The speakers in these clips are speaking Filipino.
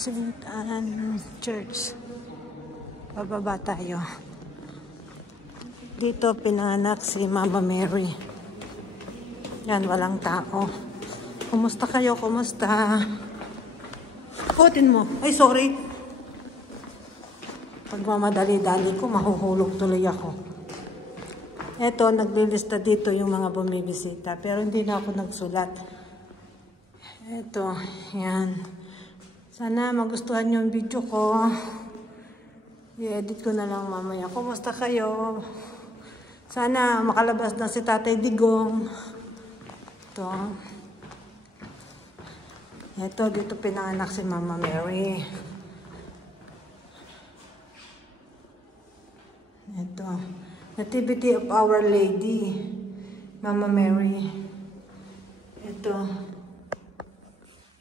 St. Anne Church. Bababa tayo. Dito pinanganak si Mama Mary. Yan, walang tao. Kumusta kayo? Kumusta? Kutin mo. Ay, sorry. Pag mamadali-dali ko, mahuhulog tuloy ako. Eto, naglilista dito yung mga bumibisita. Pero hindi na ako nagsulat. Eto, yan. Sana magustuhan yung video ko. I-edit ko na lang mamaya. Kumusta kayo? Sana makalabas na si Tatay Digong. Ito. Ito, dito pinanganak si Mama Mary. Ito. Nativity of Our Lady. Mama Mary. Ito.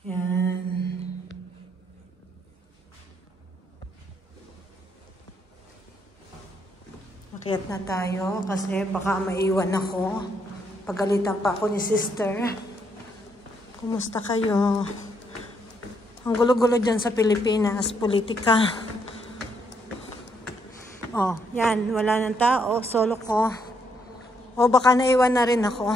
Yan. Makiat na tayo kasi baka maiwan ako. Pagalitan pa ako ni sister. Kumusta kayo? Ang gulo-gulo dyan sa Pilipinas, politika. Oh, yan. Wala ng tao. Solo ko. O baka naiwan na rin ako.